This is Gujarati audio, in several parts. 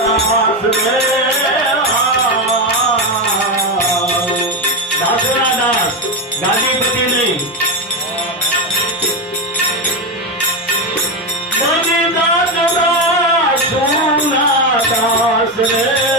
દાસ રે દાસોના દાસ ગાદીપતિ નહીં દાસ રે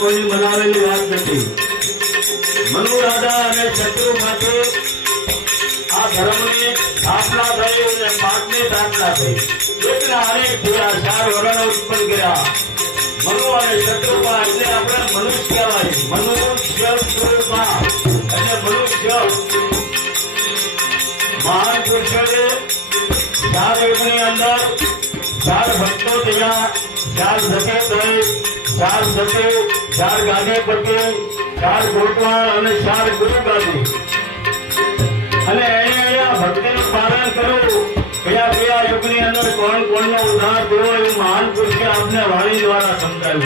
कोई बनावेली बात नहीं। मनु राजा અને શત્રુ માટે આ ધર્મની સ્થાપના થઈ અને પાકની સ્થાપના થઈ એટલા અનેક થયા 4 વર્ણો ઉત્પન્ન કર્યા મનુ અને શત્રુપા એટલે આપણે મનુષ્ય કહેવાય મનુષ્ય સ્વરૂપમાં એટલે મનુષ્ય મહાન પુરુષોએ 4 યુગની અંદર 4 ભક્તો થયા 4 સખી થઈ 4 સખી 4 ગાદીપતિ 4 કોટવાળ અને 4 ગુરુ ગાદી અને એને અહીંયા ભક્તિનું પાલન કર્યું કયા કયા યુગની અંદર કોણ કોણનો ઉદ્ધાર થયો એવું મહાન પુરુષે આપને વાણી દ્વારા સમજાવ્યું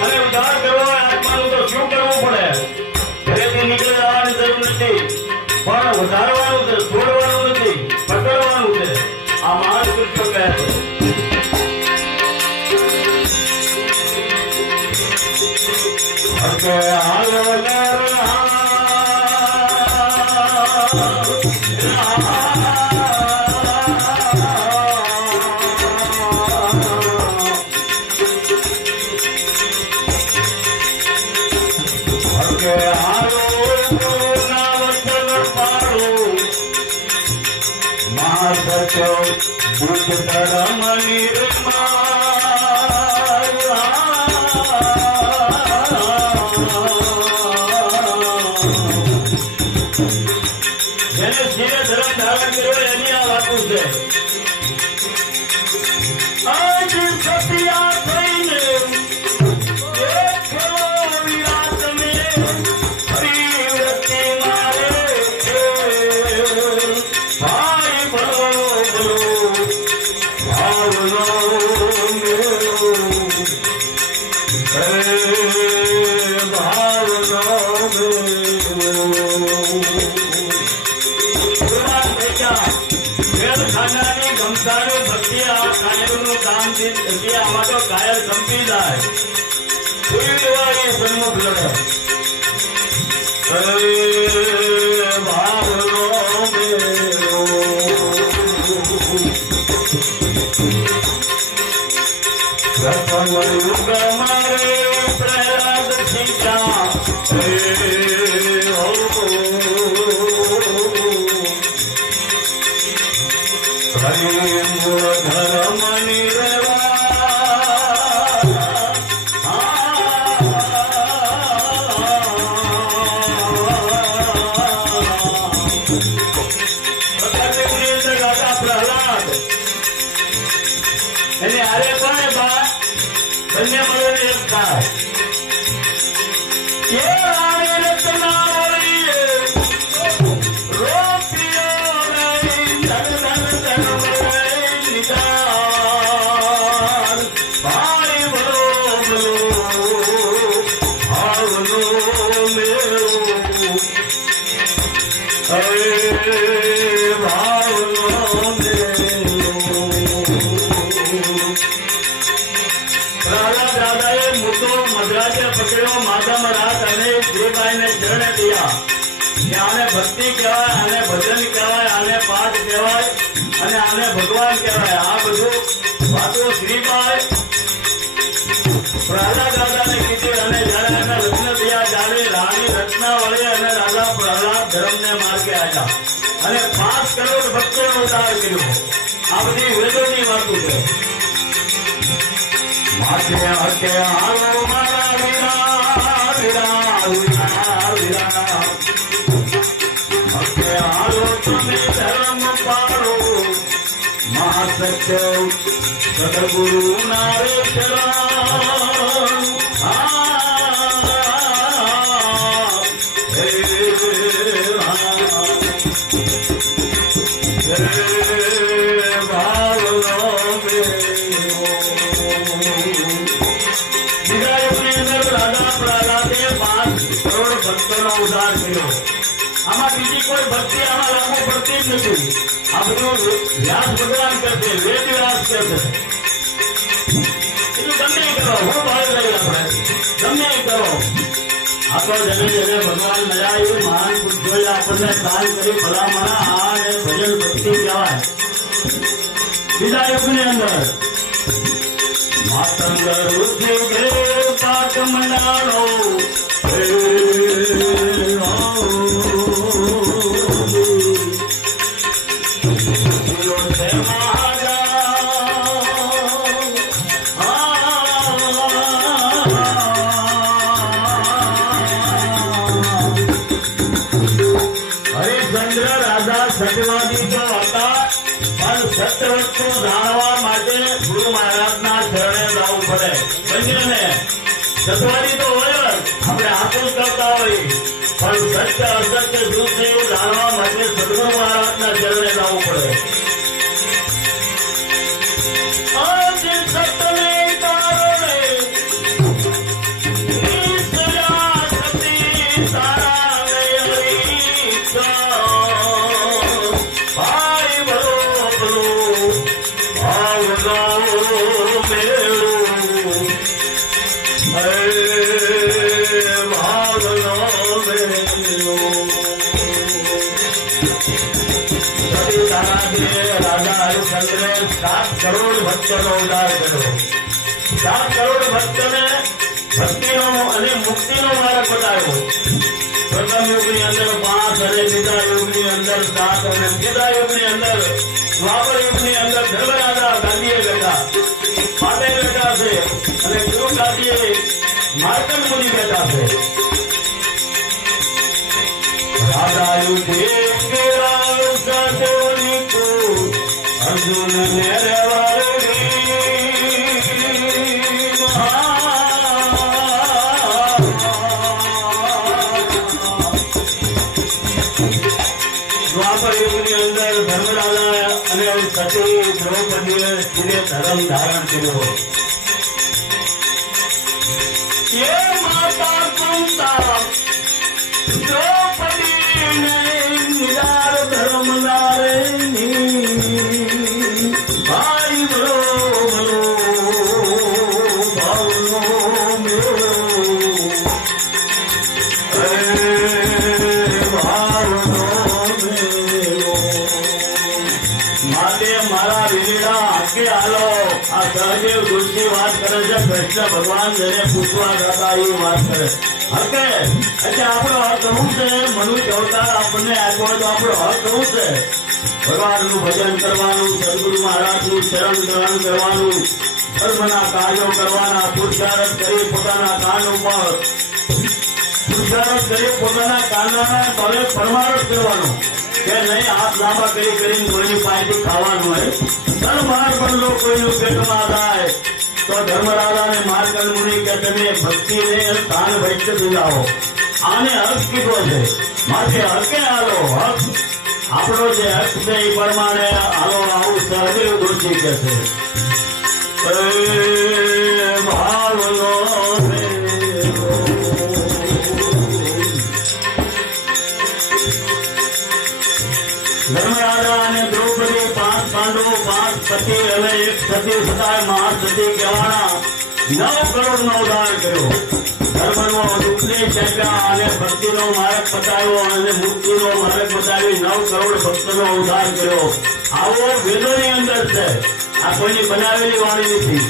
અને ઉદ્ધાર કરવો આત્માનું તો શું કરવું પડે ઘરેથી નીકળી જવાની જરૂર નથી પણ વધારવાનું છે છોડવાનું નથી પકડવાનું છે આ મહાન પુરુષો કહે છે કાયર સંપી જાય પૂરી દેવાની સન્મુખ લડે મારે પ્રહલાદ સીતા ભક્તિ કહેવાય અને ભજન કહેવાય અને આને ભગવાન કહેવાય. આ બધું વાતો શ્રીબાઈ પ્રહલાદ રાજાને કીધી અને જયારે એના લગ્ન થયા ત્યારે રાણી રચના વડે અને રાજા પ્રહલાદ ધર્મને માર્ગે આવ્યા અને 5 કરોડ ભક્તોનો ઉદ્ધાર કર્યો. આ બધી વેદોની વાતો છે. માથે હકે હાલો મારા વીરા વીરા વીરા વીરા હકે હાલો તમે ધર્મ પાડો મહાસત્ય સદગુરુ નારે શરણ. ઉદ્ધાર કર્યો. આમાં બીજી કોઈ ભક્તિ આમાં લાગુ પડતી જ નથી. આ બધું વ્યાસ ભગવાન કરશે, વેદ વ્યાસ કરશે. બીજું ગમે કરો, હું ભાવ રહી આપણે ગમે કરો. આ તો જેને જેને ભગવાન મળ્યા એ મહાન પુરુષોએ આપણને દાન કરી ભલામણા આ અને ભજન ભક્તિ કહેવાય. બીજા યુગની અંદર માતંગ રુચિ દેવ પાક મંડાણો હરિશ્ચંદ્ર રાજા સત્યવાદી તો હતા પણ સત્ય વસ્તુ જાણવા માટે ગુરુ મહારાજના ચરણે જવું પડે. બંનેને સત્યવાદી તો હોય આપણે આખું કરતા હોય પણ સત્ય અસત્ય શું છે એવું જાણવા માટે સદગુરુ મહારાજના ચરણે જવું પડે. રાજા હરિશ્ચંદ્રે 7 કરોડ ભક્તોનો ઉદ્ધાર કર્યો. 7 કરોડ ભક્તોને ભક્તિનો અને મુક્તિનો માર્ગ બતાવ્યો. પ્રથમ યુગની અંદર 5 અને બીજા યુગની અંદર 7 અને ત્રીજા યુગની અંદર દ્વાપર યુગની અંદર ધર્મરાજા ગાંધીએ બેઠા માટે બેઠા છે અને ગુરુ ગાંધીએ માર્કંડ મુનિ બેઠા છે. રાજા યુગે અર્જુન ને દ્વાપર યુગની અંદર ધર્મરાજા અને સતી દ્રૌપદીએ ધર્મ ધારણ કર્યો. એ માતા કુંતા દ્રૌપદીને નિરાર ધર્મ નારે સહદેવ દુઃખની વાત કરે છે. કૃષ્ણ ભગવાન જેને પૂછવા જતા એ વાત કરે હકે એટલે આપણો હક શું છે? મનુષ્ય અવતાર આપણને આપ્યો તો આપણો હક શું છે? ભગવાનનું ભજન કરવાનું, સદગુરુ મહારાજનું ચરણ ગ્રહણ કરવાનું, ધર્મના કાર્યો કરવાના, પુરુષાર્થ કરી પોતાના કાન ઉપર પુરુષાર્થ કરી પોતાના કાનના તળે પરમાર્થ કરવાનો કે નહીં હાથ લાંબા કરીને કોઈની પાસેથી ખાવાનું હોય. ધર્મહાર બંધો કોઈનું પેટમાં થાય તો ધર્મરાજાને માર્કંડ મુનિ કે તમે ભક્તિને સ્થાન વૈશ્ય દિલાવો. આને હક કીધો છે માટે હકે હાલો. હક આપણો જે હક છે એ પ્રમાણે હાલો. આવું સહદેવ દોષી કે છે. ભાવનો ધર્મરાજા અને દ્રૌપદી 5 પાંડવો 5 પતિ અને 1 સતી છતાં મહાસતી કહેવાના 9 કરોડનો ઉદ્ધાર કર્યો. ધર્મનો ઉપદેશ આપ્યા અને ભક્તિનો માર્ગ બતાવ્યો અને મુક્તિનો માર્ગ બતાવી 9 કરોડ ભક્તોનો ઉદ્ધાર કર્યો. આવો વેદોની અંદર છે, આ કોઈની બનાવેલી વાણી નથી.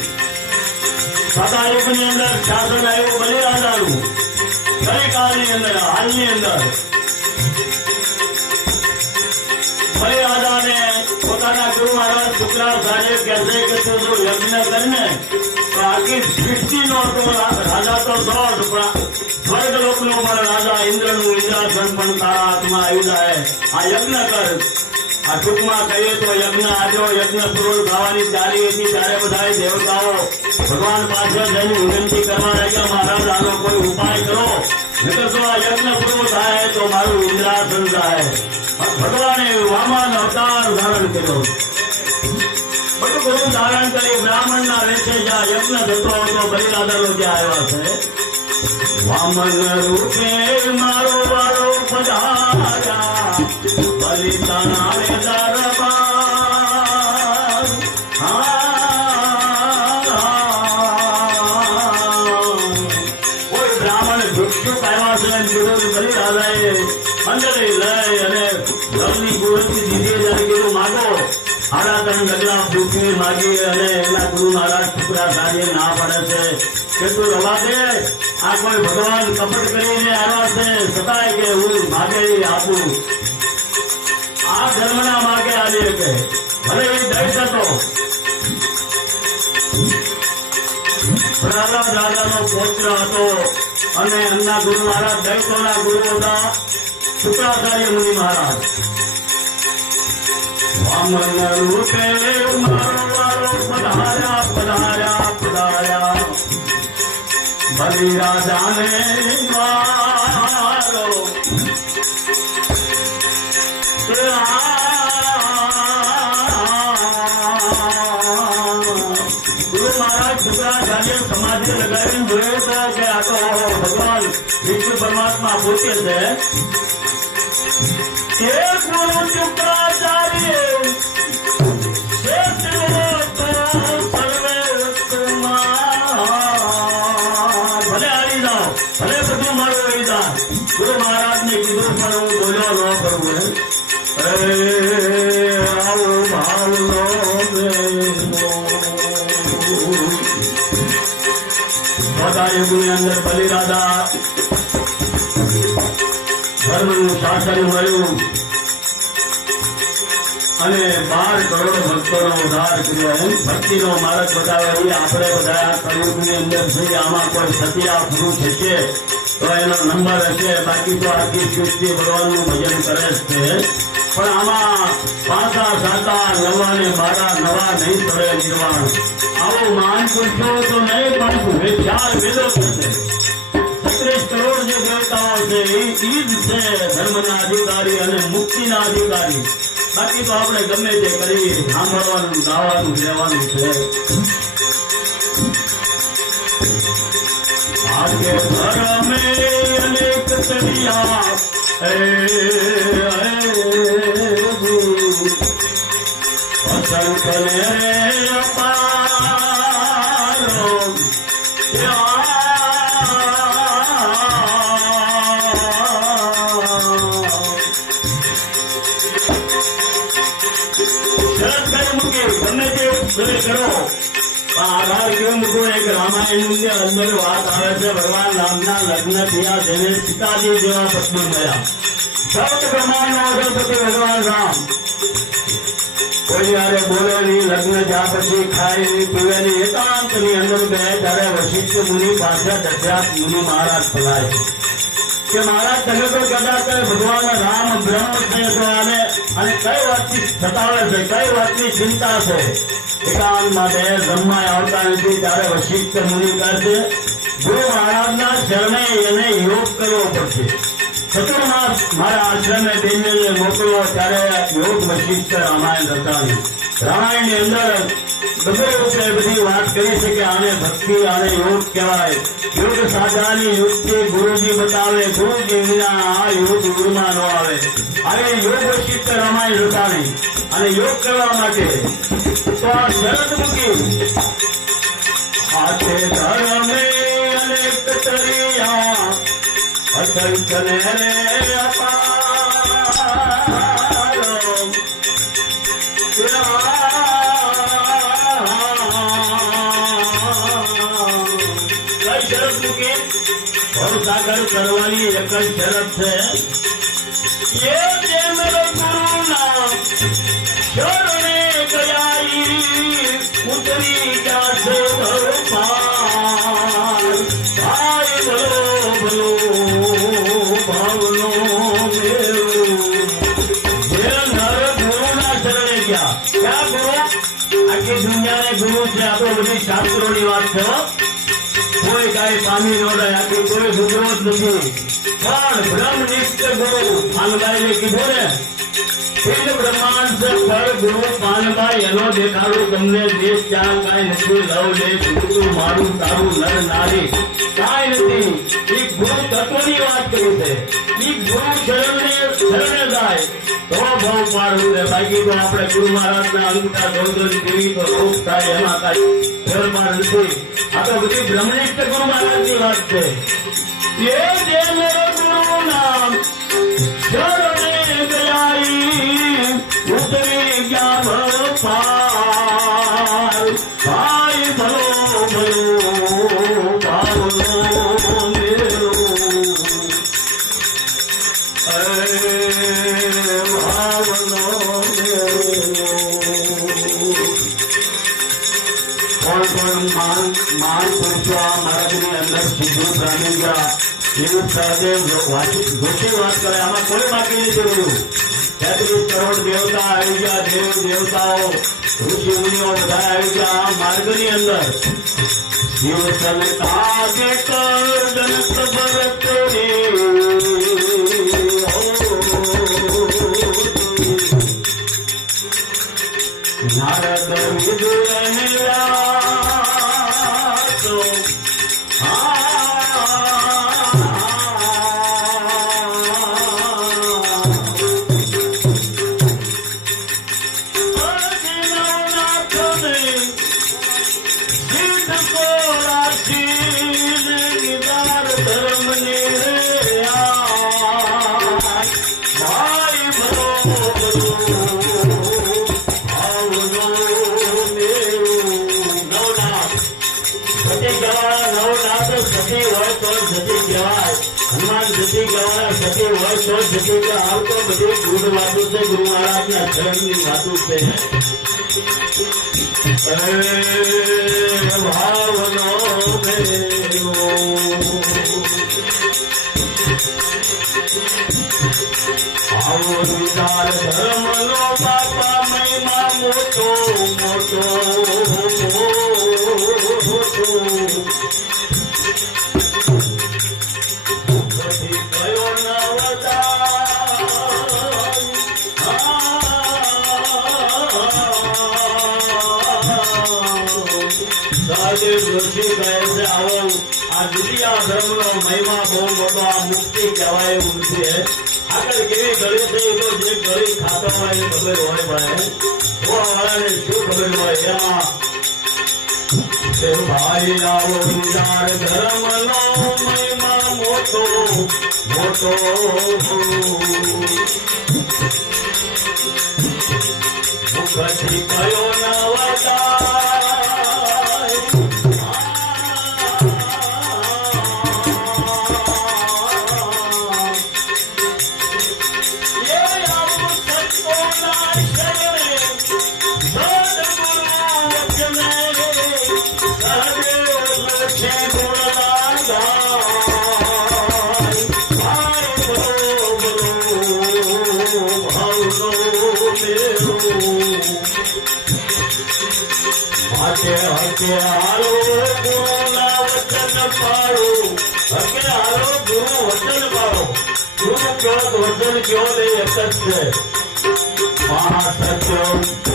સતાયુગની અંદર શાસન આવ્યું બલિરાજાનું, કલિકાળની અંદર, હાલની અંદર બલિરાજાને પોતાના ગુરુ મહારાજ શુક્રાચાર્ય કહેશે કે તું જો યજ્ઞ કરીને તો આખી સૃષ્ટિનો તો રાજા તો દોડ, પણ સ્વર્ગલોકનો પણ રાજા ઇન્દ્રનું ઇન્દ્રાસન પણ તારા હાથમાં આવી જાય. આ યજ્ઞ કર. આ ટૂંકમાં કહીએ તો યજ્ઞ આજો યજ્ઞ પૂર્ણ થવાની તૈયારી હતી ત્યારે બધા દેવતાઓ ભગવાન પાસે જઈને વિનંતી કરવા લાગ્યા, મહારાજ આનો કોઈ ઉપાય કરો, નકર તો આ યજ્ઞ પૂરું થાય તો મારું ઇન્દ્રાસન થાય. ભગવાને વામન અવતાર ધારણ કર્યો. બધું બધું ધારણ કરી બ્રાહ્મણના વેશે જ્યાં યજ્ઞ થતો હતો બલિરાજાનો જ્યાં આવ્યા છે. વામન રૂપે મારો વાળો પધાર્યા બલિદાના દરબાર. કોઈ બ્રાહ્મણ ભિક્ષુક આવ્યા છે બલિરાજાએ અંજલિ લઈ અને ધર્મની ગુરુની દીધી જયારે કીધું માગો. 3.5 ગજલા પૃથ્વી માગી અને એના ગુરુ મહારાજ શુક્રાચાર્ય ના પડે છે કે તું રવા દે, આ કોઈ ભગવાન કપટ કરીને આવ્યા છે, છતાંય કે હું માગે આપું. આ ધર્મના માગે આવી કે ભલે એ દૈત હતો, પ્રહલાદ રાજાનો પૌત્ર હતો અને એમના ગુરુ મહારાજ દૈતોના ગુરુ હતા શુક્રાચાર્ય મુનિ મહારાજ. વામન રૂપે મારો વારો પધાર્યા પધાર્યા પધાર્યા બલિરાજાને મારો. ગુરુ મહારાજ શુક્રાચાર્ય સમાધિ લગાવીને જોયો હતો કે આ તો ભગવાન વિષ્ણુ પરમાત્મા પોતે છે. હે ગુરુ શુક્રાચાર્ય ભલે આવી જાઓ, ભલે બધું મારું આવી જાય. ગુરુ મહારાજને કીધું પણ હું બોલ્યો ન કરવું. આવો ભાવ સદાયુગની અંદર બલિરાજા ધર્મનું શાસન મળ્યું અને 12 કરોડ ભક્તોનો ઉદ્ધાર કર્યો. ભક્તિનો માર્ગ બતાવે આપણે બધા કળયુગની અંદર થઈ. આમાં કોઈ સત્યા પુરુષ હશે તો એનો નંબર હશે, બાકી તો આખી સૃષ્ટિ ભગવાનનું ભજન કરે છે. પણ આમાં 5 7 9 ને 12 નવા નહીં પડે નિર્વાણ. આવો મહાન પુરુષો તો નહીં પણ 4 વેદો થશે. 36 કરોડ જે દેવતાઓ છે એ જ છે ધર્મના અધિકારી અને મુક્તિના અધિકારી. બાકી તો આપણે ગમે તે કરી સાંભળવાનું, ગાવાનું, લેવાનું છે. આગે ધર્મે અનેક તરિયા અસંખ્ય અપારો આધાર કેવું મૂકવું એક રામાયણની અંદર વાત આવે છે. ભગવાન રામના લગ્ન થયા જેને સીતાજી જેવા પત્ની મળ્યા. સપ્ત બ્રહ્માંડનો અધિપતિ ભગવાન રામ કોઈ યારે બોલે નહીં, લગ્ન જ્યાં પછી ખાય નહીં, પીવે નહીં, એકાંતની અંદર ગયા ત્યારે વશિષ્ઠ મુનિ પાસે દશરથ મુનિ મહારાજ ફલાય કે મહારાજ તમે તો કહેતા કે ભગવાન રામ બ્રહ્મ છે તો અને કઈ વાતની સતાવે છે, કઈ વાતની ચિંતા છે. એકાંતમાં બે બ્રહ્મા આવતા નથી ત્યારે વશિષ્ઠ મુનિ કહે છે ગુરુ મહારાજના શરણે એને યોગ કરવો પડશે. ચતુર્માસ મારા આશ્રમે બેનને મોકલો ત્યારે યોગ વશિષ્ઠ રામાયણ રચાયું. રામાયણની અંદર બધે રૂપે બધી વાત કરી છે કે આને ભક્તિ, આને યોગ કહેવાય. યોગ સાધનાની યુક્તિ ગુરુજી બતાવે, ગુરુજી વિના આ યોગ ગુરુમાં ન આવે. આવી યોગ વશિષ્ઠ રામાયણ રચાણી અને યોગ કરવા માટે તો આ શરત મૂકી હાથે ધર્મે અનેક તરિયા કંચને સાગર કરવાની એક જ શરત છે એ જેમ ગુરુના શરણે ગયાઈ ઉતરી જાશે ભવપાર ભાઈ ભલો ભલો ભાવનો મેળો જે નર ગુરુના શરણે ગયા ક્યાં ગુરુ આખી દુનિયાને ગુરુ છે આ તો બધી શાસ્ત્રોની વાત છે કોઈ કાંઈ પામી ન રહે આખી કોઈ ગુરુ જ નથી પણ બ્રહ્મનિષ્ઠ ગુરુ પાનભાઈને કીધું ને પિંડ બ્રહ્માંડ છે પર ગુરુ પાનભાઈ એનો દેખાડો તમને દેશ ક્યાં કાંઈ નથી લવ લે તું મારું તારું નર નારી કાંઈ નથી એ ગુરુ તત્વની વાત કરી છે એ ગુરુ શરણે જાય તો ભાવ પાડવું ને બાકી તો આપણે ગુરુ મહારાજના અંગૂઠા ધોઈ દેવી તો રોગ થાય એમાં કાંઈ ફેરફાર નથી આ તો બધી બ્રહ્મનિષ્ઠ ગુરુ મહારાજની વાત છે એ જે મેરો ગુરુ નામ શરણે ગયાઈ ઉતરી ગયા ભવપાર ભાઈ ભલો ભલો ભાવનો મેરો ભાવનો મેરો માન પુરુષો આ મહારાજની અંદર સીધું પ્રાણી ગયા એવું સહદેવ જોશી વાત કરે આમાં કોઈ બાકી નથી રહ્યું 33 કરોડ દેવતા આવી ગયા દેવ દેવતાઓ ઋષિ મુનિઓ બધા આવી ગયા આ માર્ગની અંદર શિવ સંતાગે કરદન ભરત નારદ વિદુર હનુમાન જતી ગવાના સતી હોય તો જતી કે આવ તો બધી ગુરુ વાતો છે ગુરુ મહારાજના ધર્મની વાતો છે ભાવનો આવો વિચાર ધર્મનો બાપા મહિમા મોટો મોટો જોશી કહે છે આવો આ દુનિયા ધર્મનો મહિમા બહુ મોટો આ મુક્તિ કહેવાય એવું છે આગળ કેવી ગળી થઈ તો જે ગળી ખાતો હોય એ ખબર હોય ભાઈ વાળાને શું ખબર હોય એમાં ભાઈ આવો વિચાર ધર્મનો મહિમા મોટો મોટો મુખથી કયો ન વતા હકે હાલો ગુરુના વચન પાળો હકે હાલો ગુરુ વચન પાળો ગુરુ કયો વચન કયો એક જ છે મહાસત્ય